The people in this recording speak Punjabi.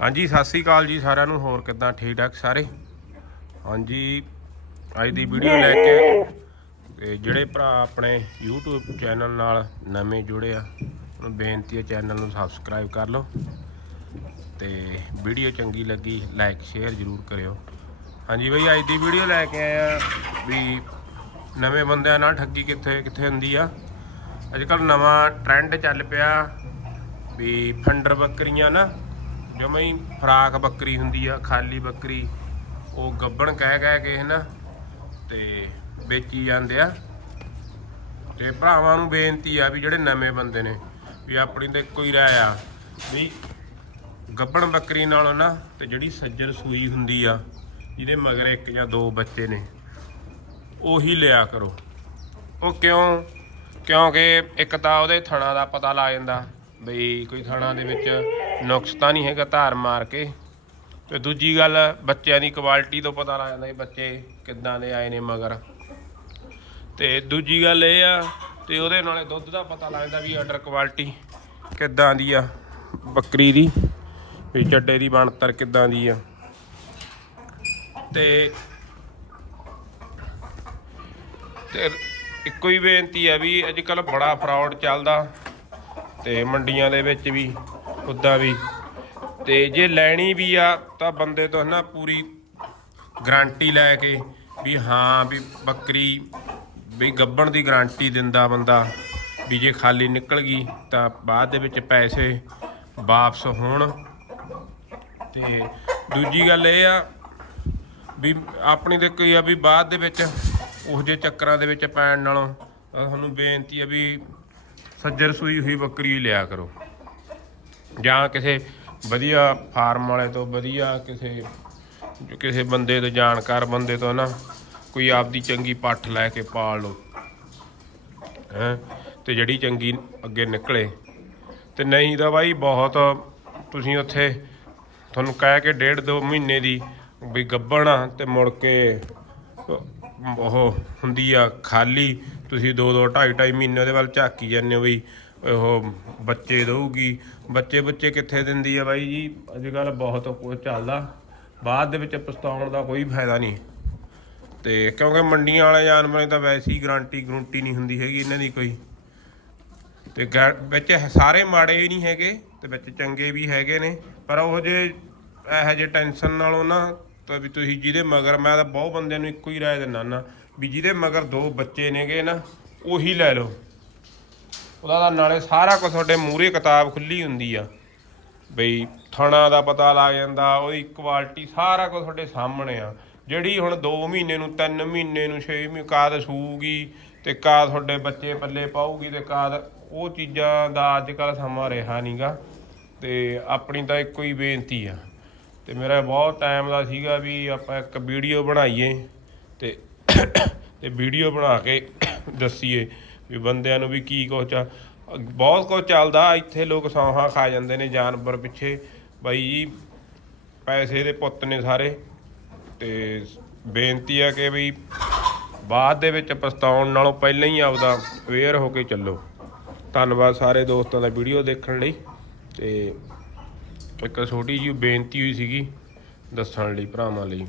ਹਾਂਜੀ, ਸਤਿ ਸ੍ਰੀ ਅਕਾਲ ਜੀ ਸਾਰਿਆਂ ਨੂੰ, ਹੋਰ ਕਿਦਾਂ? ਠੀਕ ਠਾਕ ਸਾਰੇ? ਹਾਂਜੀ, ਅੱਜ ਦੀ ਵੀਡੀਓ ਲੈ ਕੇ ਤੇ ਜਿਹੜੇ ਭਰਾ ਆਪਣੇ YouTube ਚੈਨਲ ਨਾਲ ਨਵੇਂ ਜੁੜੇ ਆ, ਉਹਨੂੰ ਬੇਨਤੀ ਹੈ ਚੈਨਲ ਨੂੰ ਸਬਸਕ੍ਰਾਈਬ ਕਰ ਲਓ। ਤੇ ਵੀਡੀਓ ਚੰਗੀ ਲੱਗੀ ਲਾਈਕ ਸ਼ੇਅਰ ਜ਼ਰੂਰ ਕਰਿਓ। ਹਾਂਜੀ ਬਈ, ਅੱਜ ਦੀ ਵੀਡੀਓ ਲੈ ਕੇ ਆਇਆ ਵੀ ਨਵੇਂ ਬੰਦਿਆਂ ਨਾਲ ਠੱਗੀ ਕਿੱਥੇ ਕਿੱਥੇ ਹੁੰਦੀ ਆ। ਅੱਜ ਕੱਲ ਨਵਾਂ ਟ੍ਰੈਂਡ ਚੱਲ ਪਿਆ ਵੀ ਫੰਡਰ ਬੱਕਰੀਆਂ ਨਾ ਜਮਾਂ ਹੀ ਫਰਾਕ ਬੱਕਰੀ ਹੁੰਦੀ ਆ, ਖਾਲੀ ਬੱਕਰੀ, ਉਹ ਗੱਬਣ ਕਹਿ ਕਹਿ ਕੇ ਹਨਾ, ਤੇ ਵੇਚੀ ਜਾਂਦੇ ਆ। ਤੇ ਭਰਾਵਾਂ ਨੂੰ ਬੇਨਤੀ ਆ ਵੀ ਜਿਹੜੇ ਨਵੇਂ ਬੰਦੇ ਨੇ, ਵੀ ਆਪਣੀ ਤਾਂ ਇੱਕੋ ਹੀ ਰਾਇ ਆ, ਵੀ ਗੱਬਣ ਬੱਕਰੀ ਨਾਲੋਂ ਨਾ ਤੇ ਜਿਹੜੀ ਸੱਜਰ ਸੂਈ ਹੁੰਦੀ ਆ, ਜਿਹਦੇ ਮਗਰ ਇੱਕ ਜਾਂ ਦੋ ਬੱਚੇ ਨੇ, ਉਹੀ ਲਿਆ ਕਰੋ। ਉਹ ਕਿਉਂ? ਕਿਉਂਕਿ ਇੱਕ ਤਾਂ ਉਹਦੇ ਥਣਾ ਦਾ ਪਤਾ ਲਾ ਜਾਂਦਾ, ਬਈ ਕੋਈ ਥਣਾ ਦੇ ਵਿੱਚ ਨੁਕਸ ਤਾਂ ਨਹੀਂ ਹੈਗਾ ਧਾਰ ਮਾਰ ਕੇ। ਤੇ ਦੂਜੀ ਗੱਲ, ਬੱਚਿਆਂ ਦੀ ਕੁਆਲਿਟੀ ਤੋਂ ਪਤਾ ਲੱਗ ਜਾਂਦਾ ਵੀ ਬੱਚੇ ਕਿੱਦਾਂ ਦੇ ਆਏ ਨੇ ਮਗਰ। ਤੇ ਦੂਜੀ ਗੱਲ ਇਹ ਆ, ਤੇ ਉਹਦੇ ਨਾਲੇ ਦੁੱਧ ਦਾ ਪਤਾ ਲੱਗਦਾ ਵੀ ਆਰਡਰ ਕੁਆਲਿਟੀ ਕਿੱਦਾਂ ਦੀ ਆ, ਬੱਕਰੀ ਦੀ, ਵੀ ਚੱਡੇ ਦੀ ਬਣਤਰ ਕਿੱਦਾਂ ਦੀ ਆ। ਤੇ ਤੇ ਇੱਕੋ ਹੀ ਬੇਨਤੀ ਹੈ ਵੀ ਅੱਜ ਕੱਲ ਬੜਾ ਫਰਾਡ ਚੱਲਦਾ, ਤੇ ਮੰਡੀਆਂ ਦੇ ਵਿੱਚ ਵੀ। ਉਦਾਂ ਵੀ। ਤੇ ਜੇ ਲੈਣੀ ਵੀ ਆ, ਤਾਂ ਬੰਦੇ ਤੋਂ ਨਾ ਪੂਰੀ ਗਾਰੰਟੀ ਲੈ ਕੇ ਵੀ ਹਾਂ ਵੀ ਬੱਕਰੀ ਵੀ ਗੱਬਣ ਦੀ ਗਾਰੰਟੀ ਦਿੰਦਾ ਬੰਦਾ ਵੀ ਜੇ ਖਾਲੀ ਨਿਕਲ ਗਈ ਤਾਂ ਬਾਅਦ ਦੇ ਵਿੱਚ ਪੈਸੇ ਵਾਪਸ ਹੋਣ। ਤੇ ਦੂਜੀ ਗੱਲ ਇਹ ਆ ਵੀ ਆਪਣੀ ਤੇ ਕੋਈ ਆ ਵੀ ਬਾਅਦ ਦੇ ਵਿੱਚ ਉਹ ਜਿਹੇ ਚੱਕਰਾਂ ਦੇ ਵਿੱਚ ਪੈਣ ਨਾਲੋਂ ਤਾਂ ਤੁਹਾਨੂੰ ਬੇਨਤੀ ਆ ਵੀ ਸੱਜਰ ਸੂਈ ਹੋਈ ਬੱਕਰੀ ਹੀ ਲਿਆ ਕਰੋ। ਜਾਂ ਕਿਸੇ ਵਧੀਆ ਫਾਰਮ ਵਾਲੇ ਤੋਂ ਵਧੀਆ ਕਿਸੇ ਕਿਸੇ ਬੰਦੇ ਤੋਂ, ਜਾਣਕਾਰ ਬੰਦੇ ਤੋਂ ਨਾ ਕੋਈ ਆਪਦੀ ਚੰਗੀ ਪੱਠ ਲੈ ਕੇ ਪਾਲ ਲਓ। ਹੈ? ਤੇ ਜਿਹੜੀ ਚੰਗੀ ਅੱਗੇ ਨਿਕਲੇ। ਤੇ ਨਹੀਂ ਤਾਂ ਬਾਈ ਬਹੁਤ ਤੁਸੀਂ ਉੱਥੇ ਤੁਹਾਨੂੰ ਕਹਿ ਕੇ ਡੇਢ ਦੋ ਮਹੀਨੇ ਦੀ ਵੀ ਗੱਬਣ ਆ ਤੇ ਮੁੜ ਕੇ ਉਹ ਹੁੰਦੀ ਆ ਖਾਲੀ। ਤੁਸੀਂ ਦੋ ਦੋ, ਢਾਈ ਢਾਈ ਮਹੀਨੇ ਉਹਦੇ ਵੱਲ ਝਾਕੀ ਜਾਂਦੇ ਹੋ ਬਈ ਉਹ ਬੱਚੇ ਦਊਗੀ। ਬੱਚੇ ਬੱਚੇ ਕਿੱਥੇ ਦਿੰਦੀ ਆ ਬਾਈ ਜੀ? ਅੱਜ ਕੱਲ ਬਹੁਤ ਕੁਝ ਚੱਲਦਾ। ਬਾਅਦ ਦੇ ਵਿੱਚ ਪਛਤਾਉਣ ਦਾ ਕੋਈ ਫਾਇਦਾ ਨਹੀਂ। ਤੇ ਕਿਉਂਕਿ ਮੰਡੀਆਂ ਵਾਲੇ ਜਾਨਵਰਾਂ ਦੀ ਤਾਂ ਵੈਸੇ ਹੀ ਗਰੰਟੀ ਗਰੰਟੀ ਨਹੀਂ ਹੁੰਦੀ ਹੈਗੀ ਇਹਨਾਂ ਦੀ ਕੋਈ। ਤੇ ਗੈ- ਵਿੱਚ ਸਾਰੇ ਮਾੜੇ ਹੀ ਨਹੀਂ ਹੈਗੇ ਤੇ ਵਿੱਚ ਚੰਗੇ ਵੀ ਹੈਗੇ ਨੇ। ਪਰ ਉਹ ਜੇ ਇਹੋ ਜਿਹੇ ਟੈਨਸ਼ਨ ਨਾਲੋਂ ਨਾ ਤਾਂ ਵੀ ਤੁਸੀਂ ਜਿਹਦੇ ਮਗਰ ਮੈਂ ਤਾਂ ਬਹੁਤ ਬੰਦਿਆਂ ਨੂੰ ਇੱਕੋ ਹੀ ਰਾਏ ਦਿੰਦਾ ਨਾ ਵੀ ਜਿਹਦੇ ਮਗਰ ਦੋ ਬੱਚੇ ਨੇਗੇ ਨਾ, ਉਹੀ ਲੈ ਲਓ। ਉਹਦਾ ਤਾਂ ਨਾਲੇ ਸਾਰਾ ਕੁਝ ਤੁਹਾਡੇ ਮੂਹਰੇ ਕਿਤਾਬ ਖੁੱਲੀ ਹੁੰਦੀ ਆ। ਬਈ ਥਣਾ ਦਾ ਪਤਾ ਲੱਗ ਜਾਂਦਾ, ਉਹਦੀ ਕੁਆਲਿਟੀ ਸਾਰਾ ਕੁਝ ਤੁਹਾਡੇ ਸਾਹਮਣੇ ਆ। ਜਿਹੜੀ ਹੁਣ 2 ਮਹੀਨੇ ਨੂੰ 3 ਮਹੀਨੇ ਨੂੰ 6 ਮਹੀਨੇ ਕਾਦ ਸੂਗੀ ਤੇ ਕਾ ਤੁਹਾਡੇ ਬੱਚੇ ਪੱਲੇ ਪਾਊਗੀ ਤੇ ਕਾਦ ਉਹ ਚੀਜ਼ਾਂ ਦਾ ਅੱਜ ਕੱਲ ਸਮਾਂ ਰਿਹਾ ਨਹੀਂਗਾ ਤੇ ਆਪਣੀ ਤਾਂ ਇੱਕੋ ਹੀ ਬੇਨਤੀ ਆ। ਤੇ ਮੇਰਾ ਬਹੁਤ ਟਾਈਮ ਦਾ ਸੀਗਾ ਵੀ ਆਪਾਂ ਇੱਕ ਵੀਡੀਓ ਬਣਾਈਏ ਤੇ ਤੇ ਵੀਡੀਓ ਬਣਾ ਕੇ ਦੱਸੀਏ। ਵੀ ਬੰਦਿਆਂ ਨੂੰ ਵੀ ਕੀ ਕੁਛ ਆ। ਬਹੁਤ ਕੁਝ ਚੱਲਦਾ, ਇੱਥੇ ਲੋਕ ਸੌਹਾਂ ਖਾ ਜਾਂਦੇ ਨੇ ਜਾਨਵਰ ਪਿੱਛੇ। ਬਾਈ ਜੀ, ਪੈਸੇ ਦੇ ਪੁੱਤ ਨੇ ਸਾਰੇ। ਤੇ ਬੇਨਤੀ ਆ ਕਿ ਵੀ ਬਾਅਦ ਦੇ ਵਿੱਚ ਪਛਤਾਉਣ ਨਾਲੋਂ ਪਹਿਲਾਂ ਹੀ ਆਪਦਾ ਅਵੇਅਰ ਹੋ ਕੇ ਚੱਲੋ। ਧੰਨਵਾਦ ਸਾਰੇ ਦੋਸਤਾਂ ਦਾ ਵੀਡੀਓ ਦੇਖਣ ਲਈ। ਤੇ ਇੱਕ ਛੋਟੀ ਜਿਹੀ ਬੇਨਤੀ ਹੋਈ ਸੀਗੀ, ਦੱਸਣ ਲਈ, ਭਰਾਵਾਂ ਲਈ।